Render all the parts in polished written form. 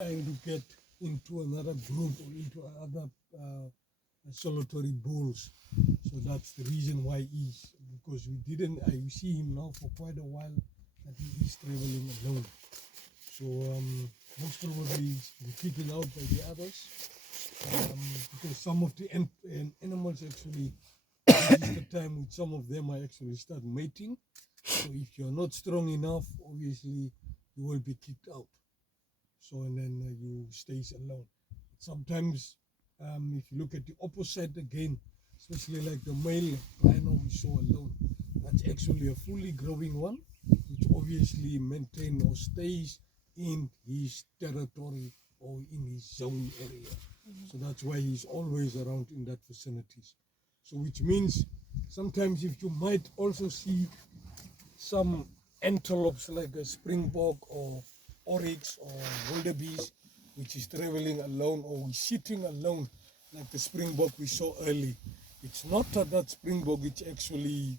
trying to get into another group or into other solitary bulls. So that's the reason why he's, because I see him now for quite a while that he is traveling alone. So most probably he's been taken out by the others because some of the animals actually, this is the time with some of them I actually start mating. So if you're not strong enough, obviously you will be kicked out. So and then you stays alone. Sometimes if you look at the opposite again, especially like the male rhino we saw alone, that's actually a fully growing one, which obviously maintains or stays in his territory or in his zone area. So that's why he's always around in that vicinities. So which means sometimes if you might also see some antelopes like a springbok or oryx or wildebeest, which is traveling alone or sitting alone like the springbok we saw early. It's not that springbok, it's actually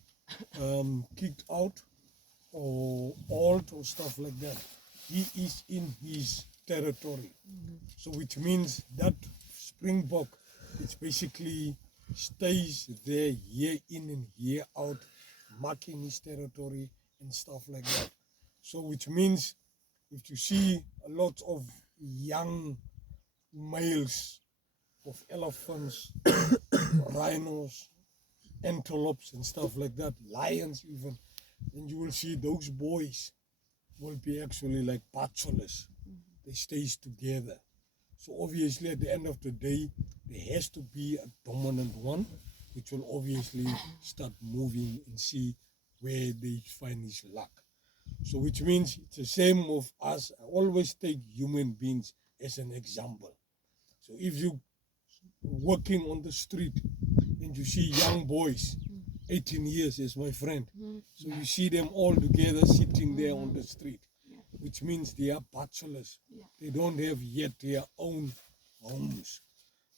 kicked out or old or stuff like that. He is in his territory. So which means that springbok, it's basically stays there year in and year out, marking his territory and stuff like that. So which means if you see a lot of young males of elephants, rhinos, antelopes and stuff like that, lions even, then you will see those boys will be actually like patcholas. They stays together. So obviously at the end of the day, there has to be a dominant one, which will obviously start moving and see where they find his luck. So which means it's the same of us. I always take human beings as an example. So if you working on the street and you see young boys, 18 years as my friend, so you see them all together sitting there on the street, which means they are bachelors. They don't have yet their own homes.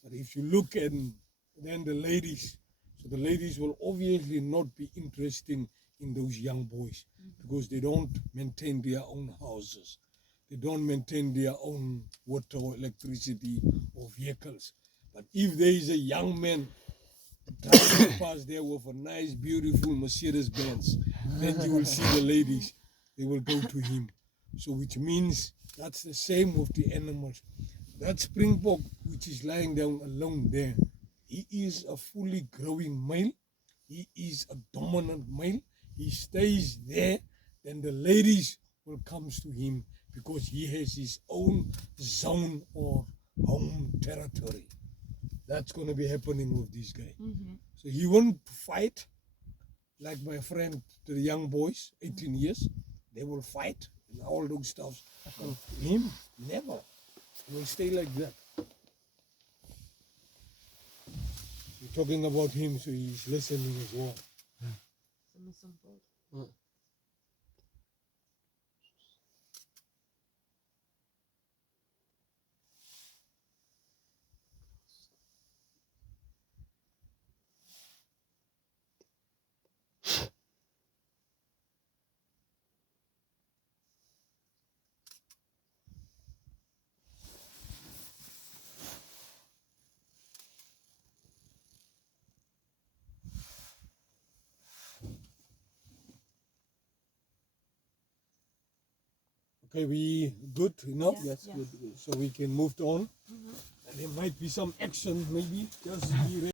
But if you look at then the ladies, so the ladies will obviously not be interested in those young boys because they don't maintain their own houses. They don't maintain their own water or electricity or vehicles. But if there is a young man driving past there with a nice, beautiful Mercedes Benz, then you will see the ladies, they will go to him. So which means that's the same with the animals. That springbok, which is lying down alone there, he is a fully growing male. He is a dominant male. He stays there, then the ladies will come to him because he has his own zone or home territory. That's going to be happening with this guy. So he won't fight like my friend, the young boys, 18 years. They will fight and all those stuff. And him, never. He will stay like that. You're talking about him, so he's listening as well. Okay, we good enough? Yes, Good. So we can move on. And there might be some action maybe. Just be ready.